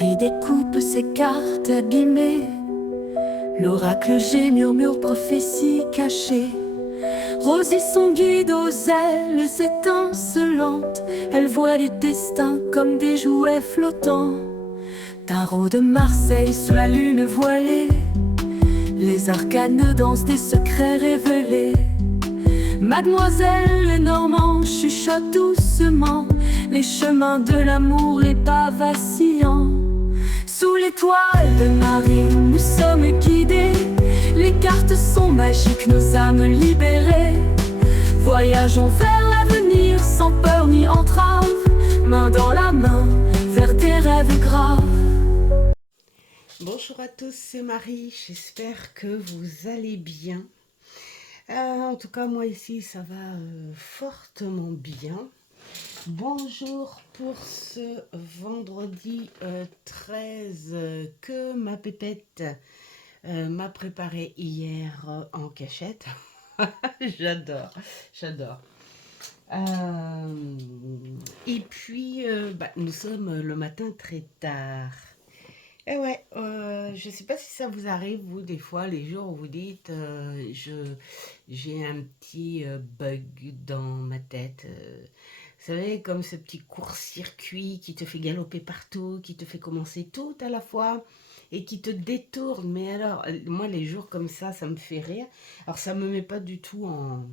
Marie découpe ses cartes abîmées. L'oracle G murmure prophétie cachée. Rosie son guide aux ailes étincelantes. Elle voit les destins comme des jouets flottants. Tarot de Marseille sous la lune voilée. Les arcanes dansent des secrets révélés. Mademoiselle Lenormand chuchote doucement les chemins de l'amour, les pas vacillants. Sous l'étoile de Marie, nous sommes guidés. Les cartes sont magiques, nos âmes libérées. Voyageons vers l'avenir sans peur ni entrave, main dans la main, vers des rêves graves. Bonjour à tous, c'est Marie, j'espère que vous allez bien. En tout cas, moi ici, ça va fortement bien. Bonjour pour ce vendredi 13 que ma pépette m'a préparé hier en cachette. J'adore, j'adore. Et puis, nous sommes le matin très tard. Et ouais, je sais pas si ça vous arrive, vous, des fois, les jours où vous dites j'ai un petit bug dans ma tête. Vous savez, comme ce petit court-circuit qui te fait galoper partout, qui te fait commencer tout à la fois et qui te détourne. Mais alors, moi, les jours comme ça me fait rire. Alors, ça me met pas du tout en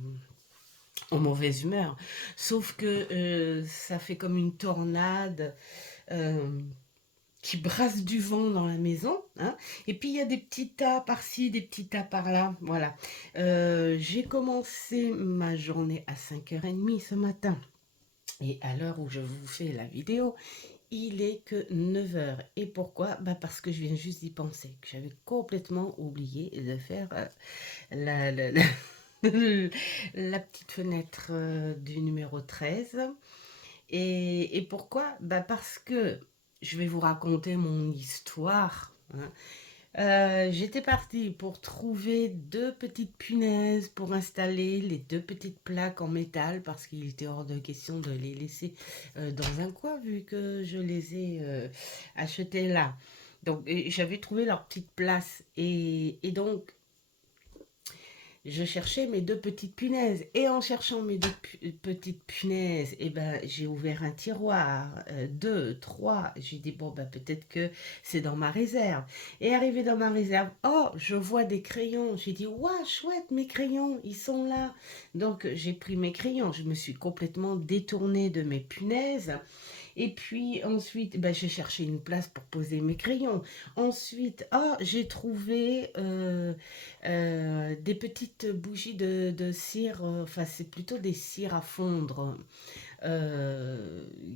mauvaise humeur. Sauf que ça fait comme une tornade. euh, qui brasse du vent dans la maison, hein. Et puis il y a des petits tas par-ci, des petits tas par-là, voilà. J'ai commencé ma journée à 5h30 ce matin. Et à l'heure où je vous fais la vidéo, il est que 9h. Et pourquoi? Parce que je viens juste d'y penser, que j'avais complètement oublié de faire la la petite fenêtre du numéro 13. Et pourquoi? Parce que je vais vous raconter mon histoire, hein. J'étais partie pour trouver deux petites punaises pour installer les deux petites plaques en métal parce qu'il était hors de question de les laisser dans un coin vu que je les ai achetées là. Donc j'avais trouvé leur petite place et donc je cherchais mes deux petites punaises. Et en cherchant mes deux petites punaises, j'ai ouvert un tiroir, deux, trois. J'ai dit, bon, peut-être que c'est dans ma réserve. Et arrivé dans ma réserve, oh, je vois des crayons. J'ai dit, waouh, chouette, mes crayons, ils sont là. Donc, j'ai pris mes crayons. Je me suis complètement détournée de mes punaises. Et puis ensuite, j'ai cherché une place pour poser mes crayons. Ensuite, j'ai trouvé des petites bougies de cire, enfin c'est plutôt des cires à fondre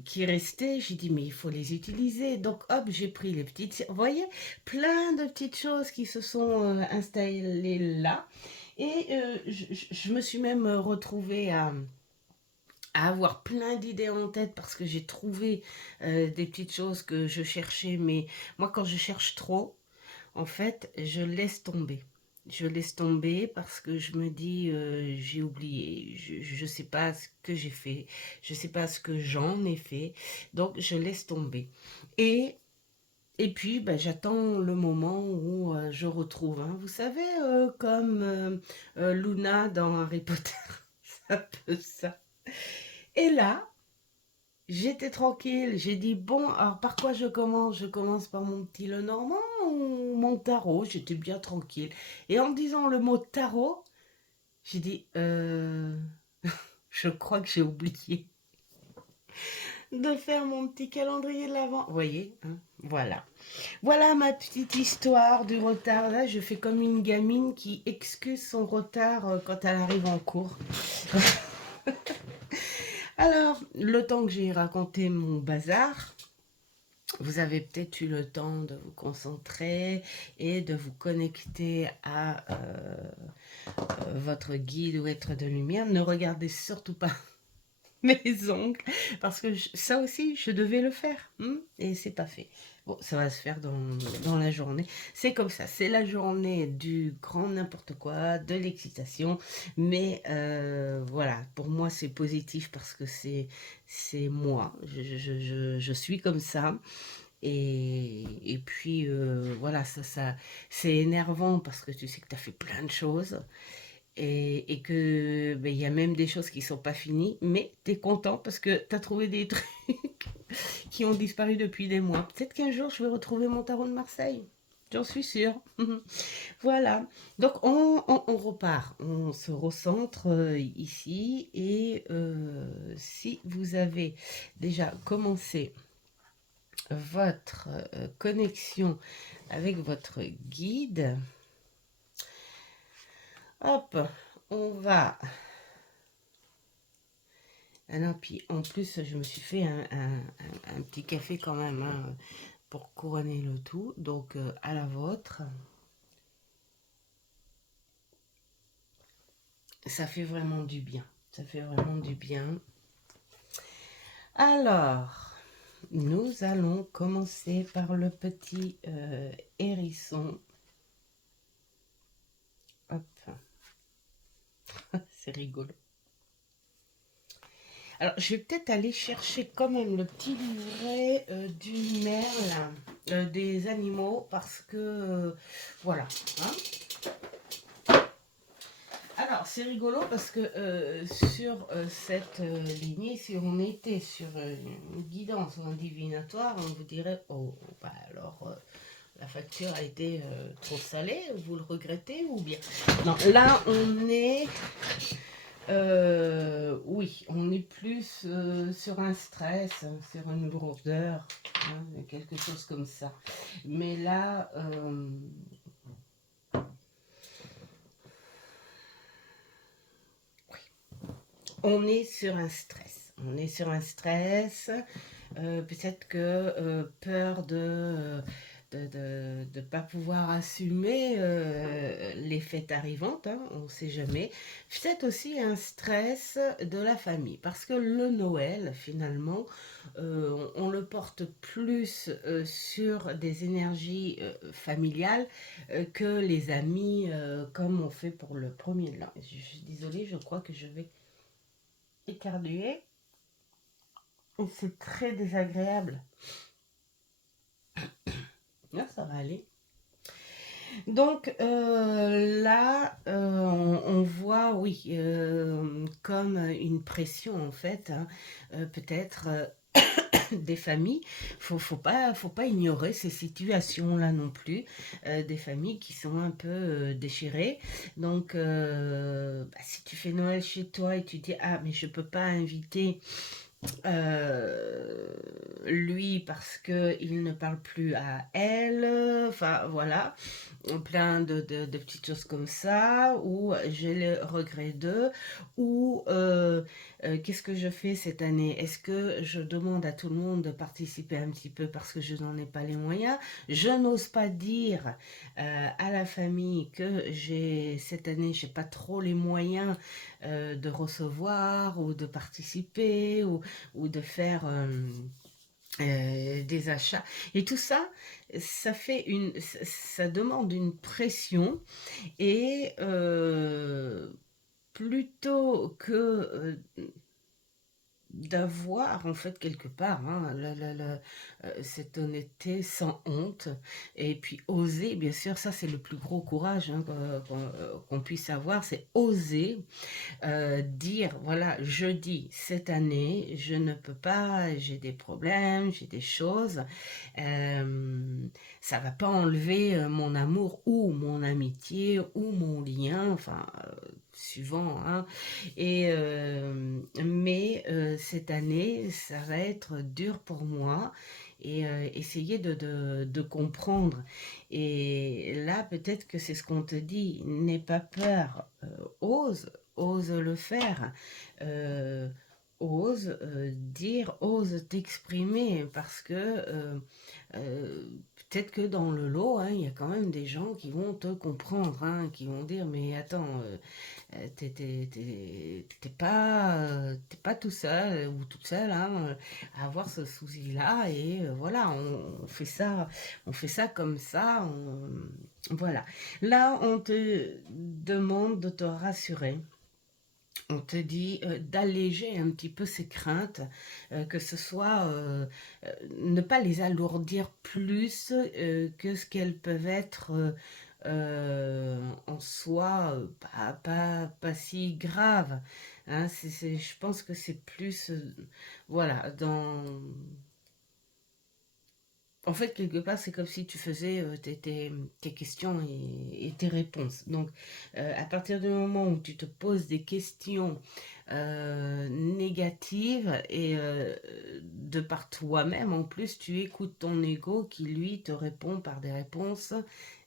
qui restaient. J'ai dit, mais il faut les utiliser. Donc hop, j'ai pris les petites cires. Vous voyez, plein de petites choses qui se sont installées là. Et je me suis même retrouvée à avoir plein d'idées en tête parce que j'ai trouvé des petites choses que je cherchais. Mais moi, quand je cherche trop, en fait, je laisse tomber. Je laisse tomber parce que je me dis, j'ai oublié, je ne sais pas ce que j'ai fait, je ne sais pas ce que j'en ai fait, donc je laisse tomber. Et, et puis, j'attends le moment où je retrouve, hein. Vous savez, comme Luna dans Harry Potter, c'est un peu ça. Et là, j'étais tranquille, j'ai dit, bon, alors par quoi je commence? Je commence par mon petit Lenormand ou mon tarot? J'étais bien tranquille. Et en disant le mot tarot, j'ai dit, je crois que j'ai oublié de faire mon petit calendrier de l'Avent. Vous voyez, hein, voilà. Voilà ma petite histoire du retard. Là, je fais comme une gamine qui excuse son retard quand elle arrive en cours. Alors, le temps que j'ai raconté mon bazar, vous avez peut-être eu le temps de vous concentrer et de vous connecter à votre guide ou être de lumière. Ne regardez surtout pas mes ongles parce que ça aussi, je devais le faire et c'est pas fait. Bon, ça va se faire dans la journée. C'est comme ça, c'est la journée du grand n'importe quoi, de l'excitation. Mais voilà, pour moi, c'est positif parce que c'est moi. Je suis comme ça. Et puis, voilà, c'est énervant parce que tu sais que tu as fait plein de choses et que ben, il y a même des choses qui sont pas finies, mais tu es content parce que tu as trouvé des trucs qui ont disparu depuis des mois. Peut-être qu'un jour, je vais retrouver mon tarot de Marseille. J'en suis sûre. Voilà. Donc, on repart. On se recentre ici. Et si vous avez déjà commencé votre connexion avec votre guide, hop, on va. Ah non, puis en plus, je me suis fait un petit café quand même hein, pour couronner le tout. Donc, à la vôtre. Ça fait vraiment du bien. Ça fait vraiment du bien. Alors, nous allons commencer par le petit hérisson. Hop, c'est rigolo. Alors, je vais peut-être aller chercher quand même le petit livret du merle, des animaux, parce que, voilà. Hein. Alors, c'est rigolo parce que sur cette lignée, si on était sur une guidance ou un divinatoire, on vous dirait, oh, bah alors, la facture a été trop salée, vous le regrettez ou bien... Non, là, on est... oui, on est plus sur un stress, sur une lourdeur, hein, quelque chose comme ça. Mais là... on est sur un stress. On est sur un stress. Peut-être que peur de ne pas pouvoir assumer les fêtes arrivantes, hein, on ne sait jamais. Peut-être aussi un stress de la famille, parce que le Noël, finalement, on le porte plus sur des énergies familiales que les amis, comme on fait pour le premier de l'an. Je suis désolée, je crois que je vais éternuer. Et c'est très désagréable. Là, ça va aller. Donc là, on voit, oui, comme une pression en fait, hein, peut-être des familles. Faut pas ignorer ces situations-là non plus, des familles qui sont un peu déchirées. Donc, bah, si tu fais Noël chez toi et tu dis ah mais je peux pas inviter lui parce que il ne parle plus à elle, enfin voilà, plein de petites choses comme ça, ou j'ai le regret de, ou qu'est-ce que je fais cette année? Est-ce que je demande à tout le monde de participer un petit peu parce que je n'en ai pas les moyens? Je n'ose pas dire à la famille que cette année j'ai pas trop les moyens de recevoir ou de participer ou de faire des achats. Et tout ça, ça demande une pression et plutôt que d'avoir en fait quelque part hein, cette honnêteté sans honte et puis oser, bien sûr ça c'est le plus gros courage hein, qu'on puisse avoir, c'est oser dire, voilà, je dis cette année, je ne peux pas, j'ai des problèmes, j'ai des choses, ça va pas enlever mon amour ou mon amitié ou mon lien, enfin, suivant, hein, mais cette année, ça va être dur pour moi et essayer de comprendre. Et là, peut-être que c'est ce qu'on te dit, n'aie pas peur, ose le faire, euh, ose dire, ose t'exprimer, parce que peut-être que dans le lot, hein, il y a quand même des gens qui vont te comprendre, hein, qui vont dire, mais attends, t'es pas tout seul ou toute seule hein, à avoir ce souci-là, et voilà, on fait ça comme ça, voilà. Là, on te demande de te rassurer on te dit d'alléger un petit peu ces craintes, que ce soit ne pas les alourdir plus que ce qu'elles peuvent être en soi, pas si grave. Hein. Je pense que c'est plus, voilà, en fait, quelque part, c'est comme si tu faisais tes questions et tes réponses. Donc, à partir du moment où tu te poses des questions négatives et de par toi-même, en plus, tu écoutes ton ego qui, lui, te répond par des réponses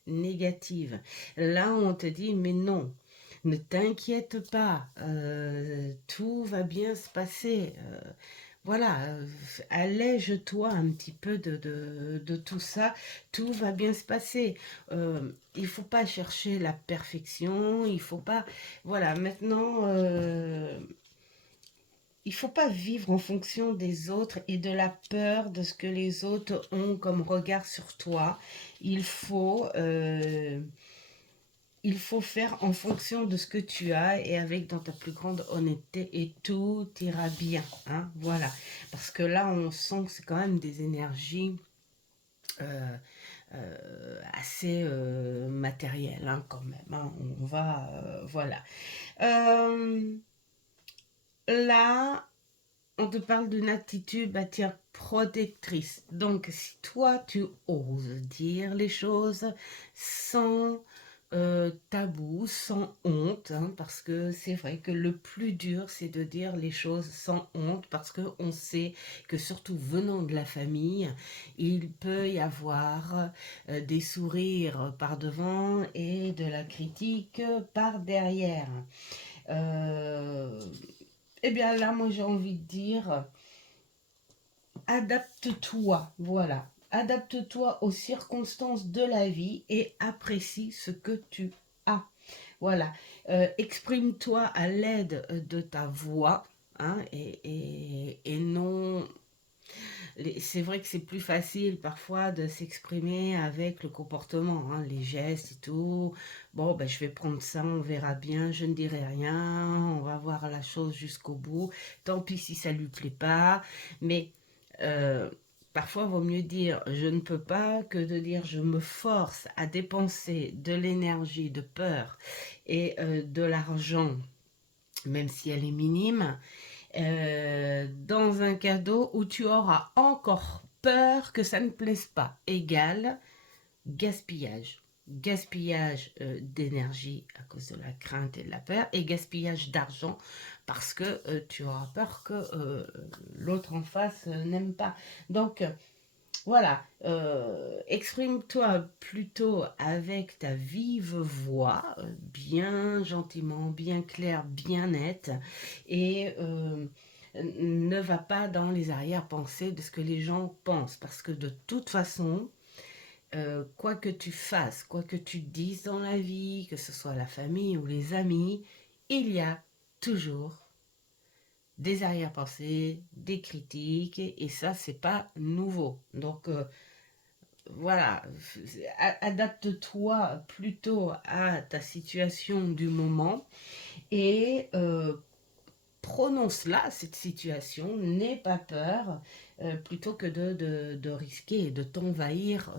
négatives. Là, on te dit, mais non. Ne t'inquiète pas, tout va bien se passer. Voilà, allège-toi un petit peu de tout ça, tout va bien se passer. Il faut pas chercher la perfection, il faut pas... Voilà, maintenant, il faut pas vivre en fonction des autres et de la peur de ce que les autres ont comme regard sur toi. Il faut... il faut faire en fonction de ce que tu as et avec dans ta plus grande honnêteté et tout ira bien. Hein, voilà. Parce que là, on sent que c'est quand même des énergies assez matérielles hein, quand même. Hein, on va... voilà. Euh, là, on te parle d'une attitude, bah tiens, protectrice. Donc, si toi, tu oses dire les choses sans tabou, sans honte, hein, parce que c'est vrai que le plus dur, c'est de dire les choses sans honte, parce qu'on sait que surtout venant de la famille, il peut y avoir des sourires par devant et de la critique par derrière. Euh, eh bien là, moi j'ai envie de dire, adapte-toi, voilà. Adapte-toi aux circonstances de la vie et apprécie ce que tu as. Voilà. Exprime-toi à l'aide de ta voix. Hein, et non c'est vrai que c'est plus facile parfois de s'exprimer avec le comportement, hein, les gestes et tout. Bon, ben, je vais prendre ça, on verra bien, je ne dirai rien, on va voir la chose jusqu'au bout. Tant pis si ça lui plaît pas. Mais euh, parfois, il vaut mieux dire je ne peux pas que de dire je me force à dépenser de l'énergie, de peur et de l'argent, même si elle est minime dans un cadeau où tu auras encore peur que ça ne plaise pas. Égal gaspillage. Gaspillage d'énergie à cause de la crainte et de la peur et gaspillage d'argent parce que tu auras peur que l'autre en face n'aime pas. Donc voilà, exprime-toi plutôt avec ta vive voix, bien gentiment, bien clair, bien nette, et ne va pas dans les arrière-pensées de ce que les gens pensent, parce que de toute façon, quoi que tu fasses, quoi que tu dises dans la vie, que ce soit la famille ou les amis, il y a toujours des arrière-pensées, des critiques, et ça, c'est pas nouveau. Donc, voilà, adapte-toi plutôt à ta situation du moment et prononce-la, cette situation, n'aie pas peur, plutôt que de risquer, de t'envahir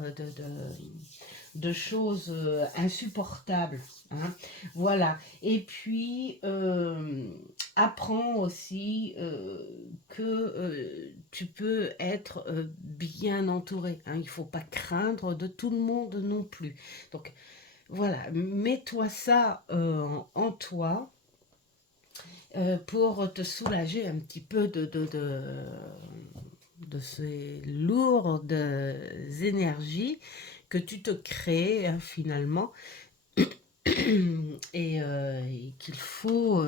de choses insupportables. Hein. Voilà. Et puis, apprends aussi que tu peux être bien entouré. Hein. Il ne faut pas craindre de tout le monde non plus. Donc, voilà, mets-toi ça en toi pour te soulager un petit peu de ces lourdes énergies que tu te crées hein, finalement et il faut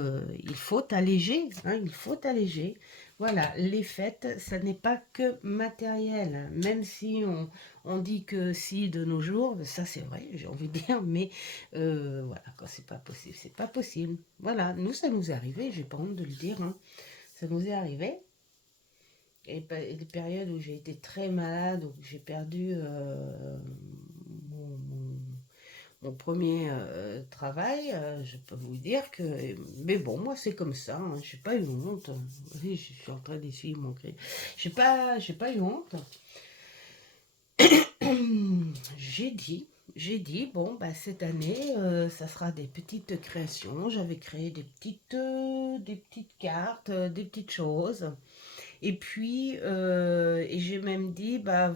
alléger, hein, il faut alléger. Voilà, les fêtes, ça n'est pas que matériel, même si on dit que si de nos jours, ça c'est vrai, j'ai envie de dire, mais voilà, quand c'est pas possible, c'est pas possible. Voilà, nous ça nous est arrivé, j'ai pas honte de le dire, hein, ça nous est arrivé. Et des périodes où j'ai été très malade, où j'ai perdu mon mon premier travail, je peux vous dire que... Mais bon, moi, c'est comme ça, hein, j'ai pas eu honte. Oui, je suis en train d'essuyer mon cri. J'ai pas eu honte. J'ai dit, bon, bah, cette année, ça sera des petites créations. J'avais créé des petites cartes, des petites choses. Et puis, et j'ai même dit, bah,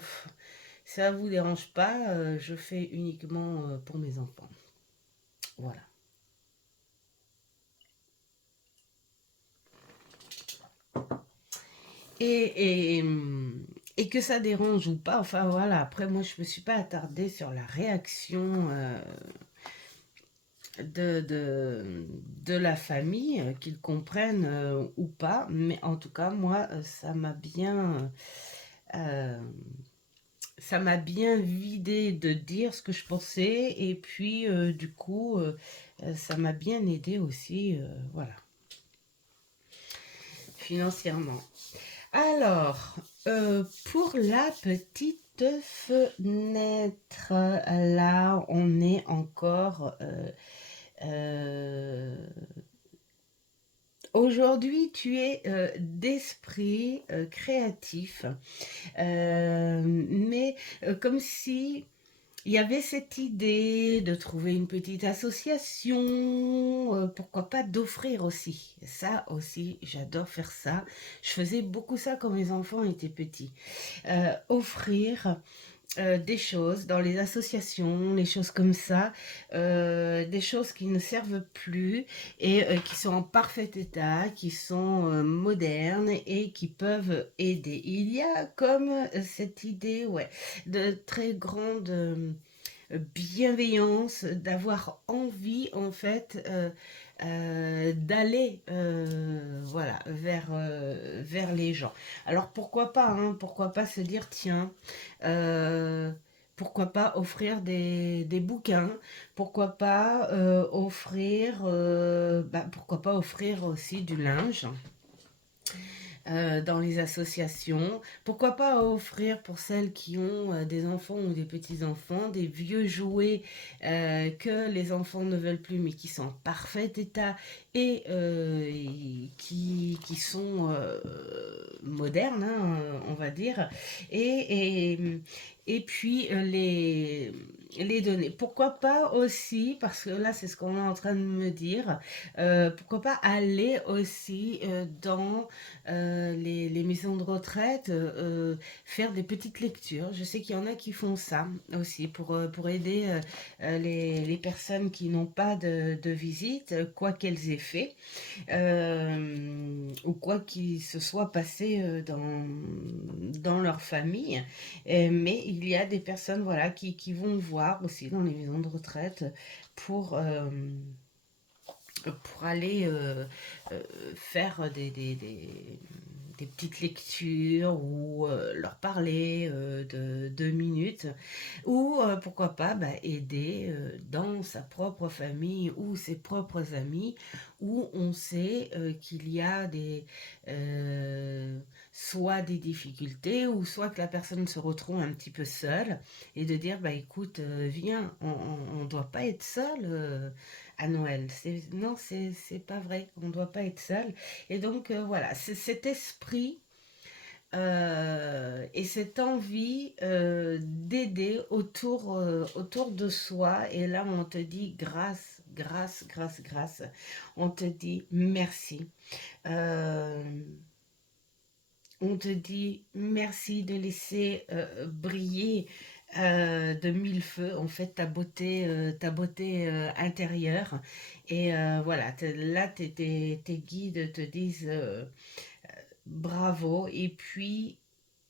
ça vous dérange pas, je fais uniquement pour mes enfants. Voilà. Et, et, hum, et que ça dérange ou pas, enfin voilà, après moi je me suis pas attardée sur la réaction de la famille, qu'ils comprennent ou pas, mais en tout cas moi euh, ça m'a bien vidé de dire ce que je pensais et puis du coup ça m'a bien aidé aussi, voilà, financièrement. Alors, pour la petite fenêtre, là, on est encore... euh, aujourd'hui, tu es d'esprit créatif, mais comme si il y avait cette idée de trouver une petite association, pourquoi pas d'offrir aussi. Ça aussi, j'adore faire ça. Je faisais beaucoup ça quand mes enfants étaient petits. Offrir des choses dans les associations, les choses comme ça, des choses qui ne servent plus et qui sont en parfait état, qui sont modernes et qui peuvent aider. Il y a comme cette idée, ouais, de très grande bienveillance, d'avoir envie en fait d'aller voilà, vers les gens. Alors pourquoi pas, hein, pourquoi pas se dire tiens, euh, pourquoi pas offrir des bouquins, pourquoi pas offrir aussi du linge dans les associations. Pourquoi pas offrir pour celles qui ont des enfants ou des petits-enfants des vieux jouets que les enfants ne veulent plus mais qui sont en parfait état et qui sont modernes, hein, on va dire. Et, et, et puis les donner. Pourquoi pas aussi, parce que là c'est ce qu'on est en train de me dire, pourquoi pas aller aussi dans les maisons de retraite, faire des petites lectures. Je sais qu'il y en a qui font ça aussi pour aider les personnes qui n'ont pas de visite, quoi qu'elles aient fait, ou quoi qu'il se soit passé dans leur famille. Mais il y a des personnes voilà, qui vont voir aussi dans les maisons de retraite pour... pour aller euh, faire des petites lectures ou leur parler de 2 minutes ou pourquoi pas bah, aider dans sa propre famille ou ses propres amis où on sait qu'il y a soit des difficultés ou soit que la personne se retrouve un petit peu seule et de dire bah écoute viens on doit pas être seul à Noël. Non, c'est pas vrai. On ne doit pas être seul. Et donc, voilà, c'est cet esprit et cette envie d'aider autour de soi. Et là, on te dit grâce, grâce, grâce, grâce. On te dit merci. Euh, on te dit merci de laisser briller de mille feux en fait ta beauté intérieure et voilà là tes guides te disent bravo et puis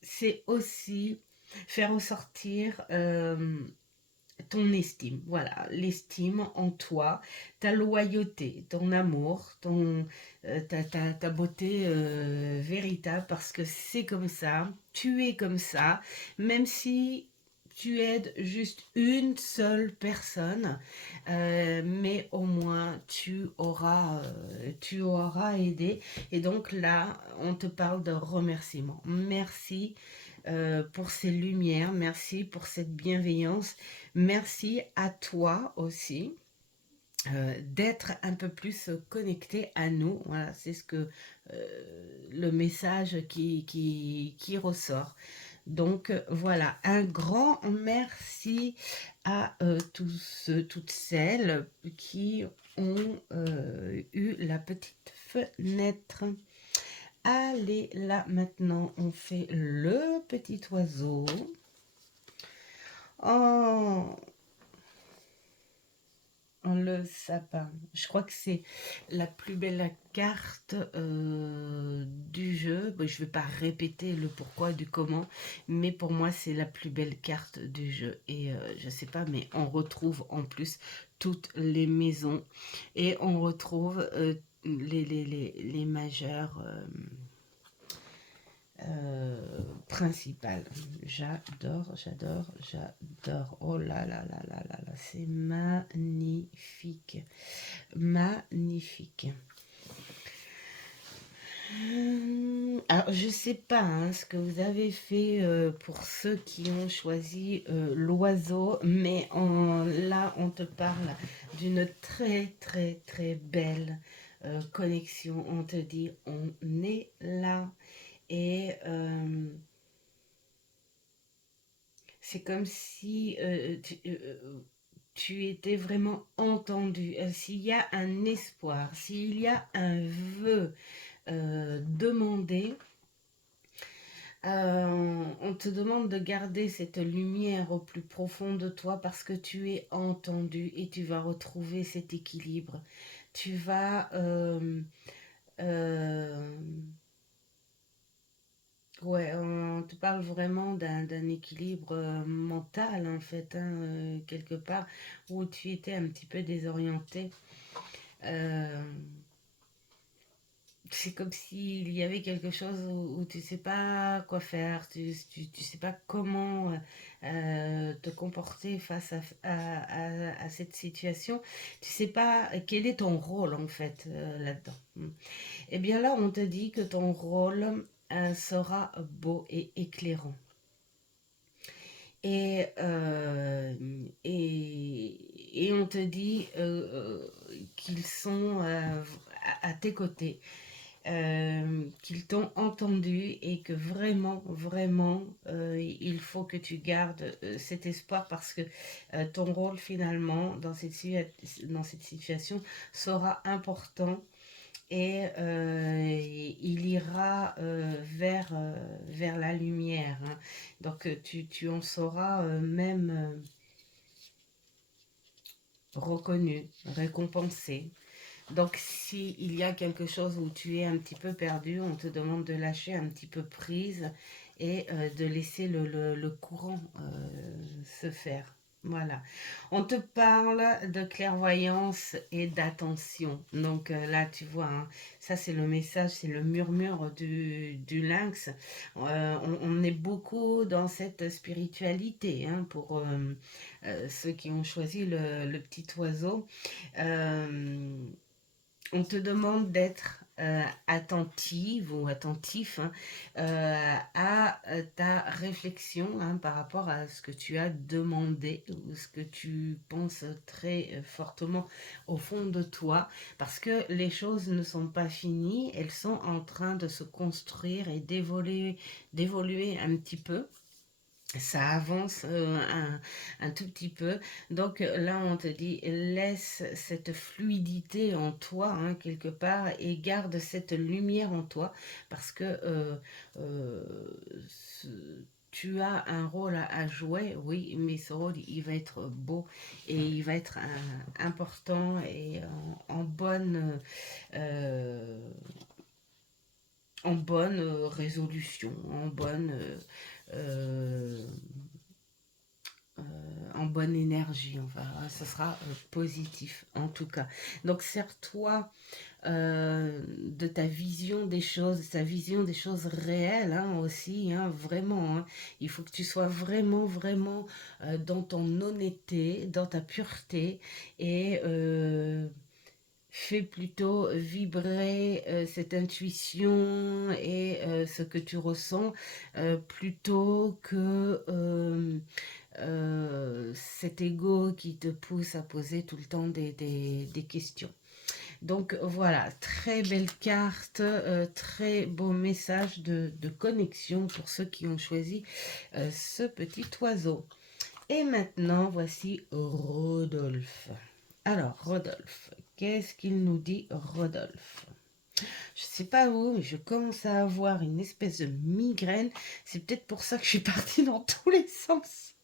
c'est aussi faire ressortir ton estime, voilà, l'estime en toi, ta loyauté, ton amour, ta beauté véritable, parce que c'est comme ça, tu es comme ça, même si tu aides juste une seule personne, mais au moins tu auras aidé. Et donc là, on te parle de remerciement. Merci pour ces lumières, merci pour cette bienveillance, merci à toi aussi d'être un peu plus connecté à nous. Voilà, c'est ce que le message qui ressort. Donc voilà, un grand merci à tous, toutes celles qui ont eu la petite fenêtre. Allez, là maintenant, on fait le petit oiseau. Oh, le sapin. Je crois que c'est la plus belle carte du jeu. Bon, je ne vais pas répéter le pourquoi du comment, mais pour moi, c'est la plus belle carte du jeu. Et je ne sais pas, mais on retrouve en plus toutes les maisons et on retrouve les majeurs principales. J'adore, j'adore, j'adore. Oh là là là là là là, c'est magnifique. Magnifique. Alors, je sais pas hein, ce que vous avez fait pour ceux qui ont choisi l'oiseau, mais là, on te parle d'une très, très, très belle connexion. On te dit, on est là. Et c'est comme si tu étais vraiment entendu. S'il y a un espoir, s'il y a un vœu demandé, on te demande de garder cette lumière au plus profond de toi parce que tu es entendu et tu vas retrouver cet équilibre. Tu vas euh, ouais, on te parle vraiment d'un équilibre mental en fait, hein, quelque part où tu étais un petit peu désorienté. Euh, c'est comme s'il y avait quelque chose où tu sais pas quoi faire, tu sais pas comment te comporter face à cette situation. Tu sais pas quel est ton rôle en fait là-dedans. Eh bien là, on te dit que ton rôle sera beau et éclairant. Et, euh, et on te dit qu'ils sont à tes côtés, qu'ils t'ont entendu et que vraiment, vraiment, il faut que tu gardes cet espoir parce que ton rôle finalement dans cette situation sera important et il ira vers la lumière. Hein. Donc tu en seras même reconnu, récompensé. Donc s'il y a quelque chose où tu es un petit peu perdu, on te demande de lâcher un petit peu prise et de laisser le courant se faire. Voilà. On te parle de clairvoyance et d'attention. Donc là, tu vois, hein, ça c'est le message, c'est le murmure du lynx. On est beaucoup dans cette spiritualité hein, pour ceux qui ont choisi le petit oiseau. Euh, on te demande d'être attentive ou attentif hein, à ta réflexion hein, par rapport à ce que tu as demandé ou ce que tu penses très fortement au fond de toi parce que les choses ne sont pas finies, elles sont en train de se construire et d'évoluer un petit peu. Ça avance un tout petit peu. Donc là, on te dit, laisse cette fluidité en toi, hein, quelque part, et garde cette lumière en toi, parce que euh, ce- tu as un rôle à jouer, oui, mais ce rôle, il va être beau et il va être important et euh, en bonne résolution, euh, euh, en bonne énergie, enfin, hein, ce sera positif en tout cas. Donc sers-toi de ta vision des choses, ta vision des choses réelles hein, aussi, hein, vraiment. Hein. Il faut que tu sois vraiment, vraiment dans ton honnêteté, dans ta pureté et fais plutôt vibrer cette intuition et ce que tu ressens plutôt que cet ego qui te pousse à poser tout le temps des questions. Donc voilà, très belle carte, très beau message de connexion pour ceux qui ont choisi ce petit oiseau. Et maintenant, voici Rodolphe. Alors, Rodolphe, qu'est-ce qu'il nous dit, Rodolphe? Je sais pas où, mais je commence à avoir une espèce de migraine. C'est peut-être pour ça que je suis partie dans tous les sens.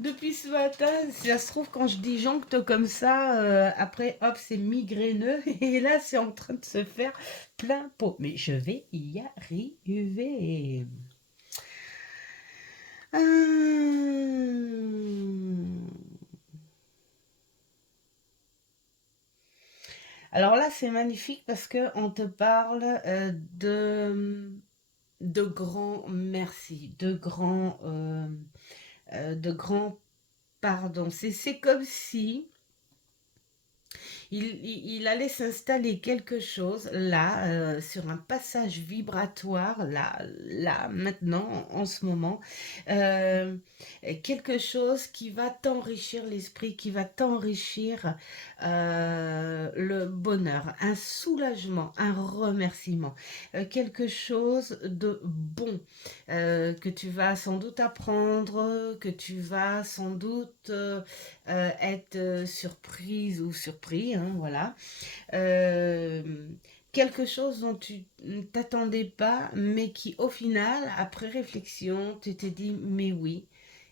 Depuis ce matin, si ça se trouve, quand je disjoncte comme ça, après, hop, c'est migraineux. Et là, c'est en train de se faire plein pot. Mais je vais y arriver. Alors là, c'est magnifique parce que on te parle de grands merci, de grands pardons. C'est comme si il allait s'installer quelque chose là, sur un passage vibratoire, là, maintenant, en ce moment. Euh, Quelque chose qui va t'enrichir l'esprit, qui va t'enrichir le bonheur, un soulagement, un remerciement, quelque chose de bon que tu vas sans doute apprendre, que tu vas sans doute être surprise ou surpris, hein, voilà. Euh, Quelque chose dont tu ne t'attendais pas, mais qui au final, après réflexion, tu t'es dit, mais oui,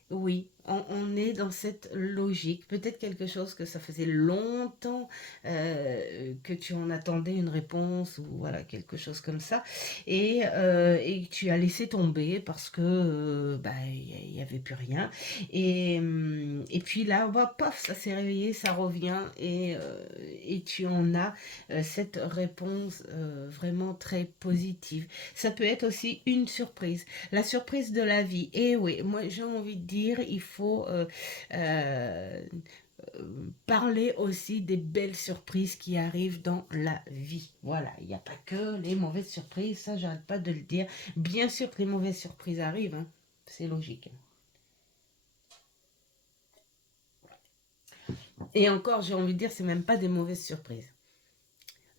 oui, on est dans cette logique. Peut-être quelque chose que ça faisait longtemps que tu en attendais une réponse ou voilà, quelque chose comme ça. Et que tu as laissé tomber parce que bah, il n'y avait plus rien. Et puis là, bah, paf, ça s'est réveillé, ça revient et tu en as cette réponse vraiment très positive. Ça peut être aussi une surprise. La surprise de la vie. Et oui, moi j'ai envie de dire, il faut euh, parler aussi des belles surprises qui arrivent dans la vie. Voilà, il n'y a pas que les mauvaises surprises, ça j'arrête pas de le dire. Bien sûr que les mauvaises surprises arrivent, hein, c'est logique. Et encore, j'ai envie de dire, c'est même pas des mauvaises surprises.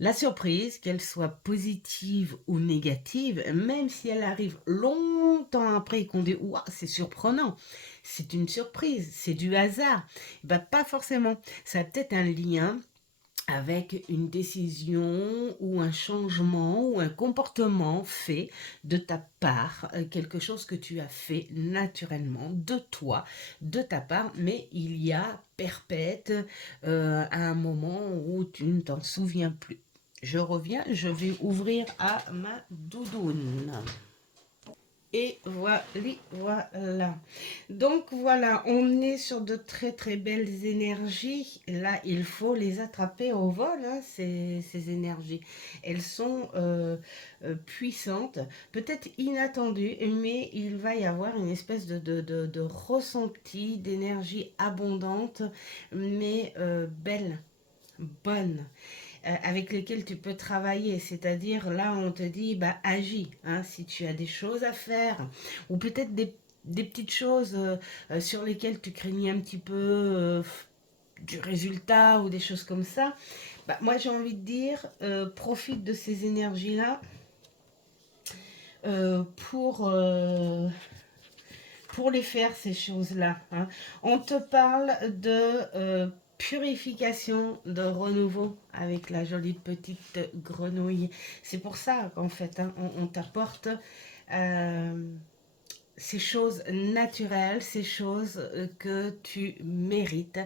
La surprise, qu'elle soit positive ou négative, même si elle arrive longtemps après et qu'on dit ouah, c'est surprenant, c'est une surprise, c'est du hasard, bah, pas forcément. Ça a peut-être un lien avec une décision ou un changement ou un comportement fait de ta part, quelque chose que tu as fait naturellement de toi, de ta part, mais il y a perpète à un moment où tu ne t'en souviens plus. Je reviens, je vais ouvrir à ma doudoune. Et voilà. Donc voilà, on est sur de très très belles énergies. Là, il faut les attraper au vol, hein, ces énergies. Elles sont puissantes, peut-être inattendues, mais il va y avoir une espèce de ressenti, d'énergie abondante, mais belle, bonne, avec lesquels tu peux travailler. C'est-à-dire, là, on te dit, bah, agis, hein, si tu as des choses à faire, ou peut-être des petites choses sur lesquelles tu craignais un petit peu du résultat ou des choses comme ça. Bah, moi, j'ai envie de dire, profite de ces énergies-là euh, pour... euh, pour les faire, ces choses-là, hein. On te parle de purification, de renouveau avec la jolie petite grenouille. C'est pour ça qu'en fait, hein, on t'apporte euh, ces choses naturelles, ces choses que tu mérites,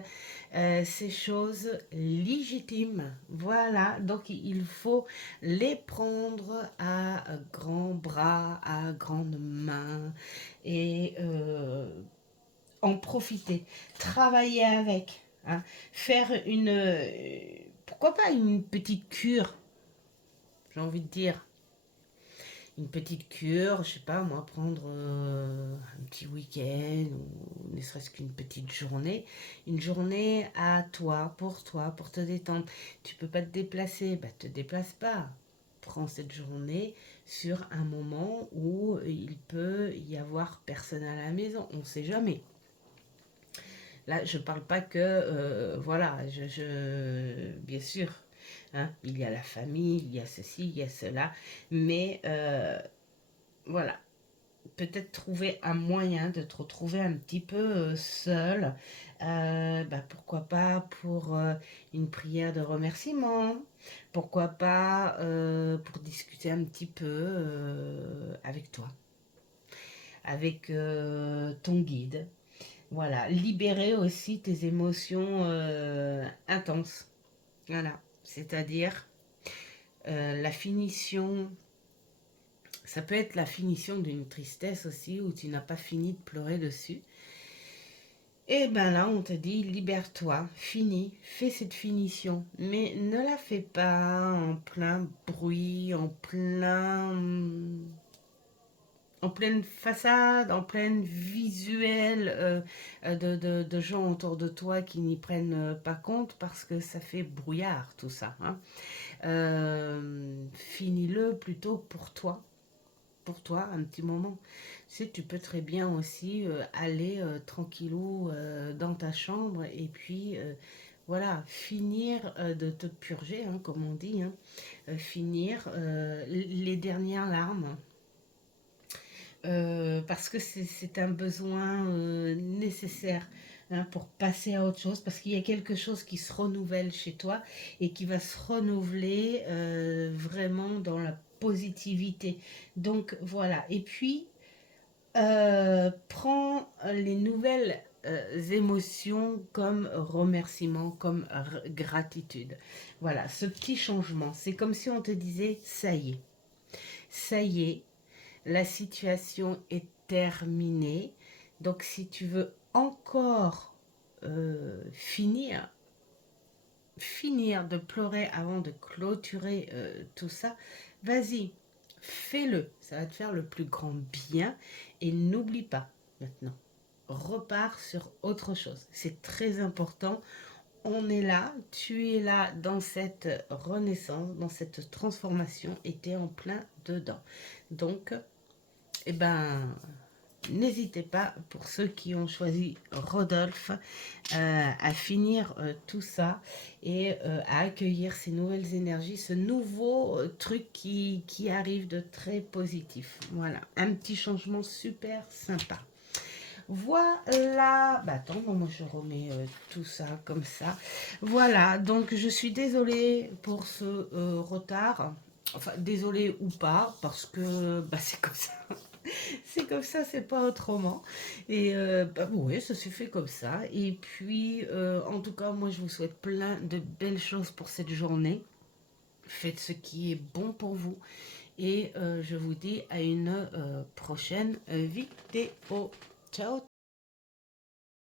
ces choses légitimes. Voilà, donc il faut les prendre à grands bras, à grandes mains et en profiter, travailler avec, hein, faire pourquoi pas une petite cure, j'ai envie de dire, une petite cure, je sais pas moi, prendre un petit week-end ou ne serait-ce qu'une petite journée. Une journée à toi, pour te détendre. Tu peux pas te déplacer, bah te déplace pas. Prends cette journée sur un moment où il peut y avoir personne à la maison. On sait jamais. Là, je parle pas que, voilà, bien sûr, hein, il y a la famille, il y a ceci, il y a cela, mais voilà, peut-être trouver un moyen de te retrouver un petit peu seul. Bah, pourquoi pas pour une prière de remerciement, pourquoi pas pour discuter un petit peu avec toi, avec ton guide. Voilà, libérer aussi tes émotions intenses. Voilà, c'est-à-dire la finition, ça peut être la finition d'une tristesse aussi où tu n'as pas fini de pleurer dessus. Et ben là, on te dit libère-toi, finis, fais cette finition, mais ne la fais pas en plein bruit, en pleine façade, en pleine visuel de gens autour de toi qui n'y prennent pas compte parce que ça fait brouillard tout ça. Hein. Finis-le plutôt pour toi un petit moment. Tu sais, tu peux très bien aussi aller tranquillou dans ta chambre et puis voilà, finir de te purger, hein, comme on dit, hein, finir les dernières larmes parce que c'est un besoin nécessaire hein, pour passer à autre chose, parce qu'il y a quelque chose qui se renouvelle chez toi et qui va se renouveler vraiment dans la positivité. Donc voilà, et puis prends les nouvelles émotions comme remerciement, comme gratitude. Voilà, ce petit changement, c'est comme si on te disait, ça y est, la situation est terminée. Donc si tu veux encore finir de pleurer avant de clôturer tout ça, vas-y, fais-le. Ça va te faire le plus grand bien. Et n'oublie pas maintenant, repars sur autre chose. C'est très important. On est là, tu es là dans cette renaissance, dans cette transformation et tu es en plein dedans. Donc, eh ben, n'hésitez pas, pour ceux qui ont choisi Rodolphe, à finir tout ça et à accueillir ces nouvelles énergies, ce nouveau truc qui arrive de très positif. Voilà, un petit changement super sympa. Voilà, bah attends, moi je remets tout ça comme ça. Voilà, donc je suis désolée pour ce retard. Enfin, désolée ou pas, parce que bah, c'est comme ça. C'est comme ça, c'est pas autrement. Et bah, oui, ça s'est fait comme ça. Et puis, en tout cas, moi, je vous souhaite plein de belles choses pour cette journée. Faites ce qui est bon pour vous. Et je vous dis à une prochaine vidéo. Ciao!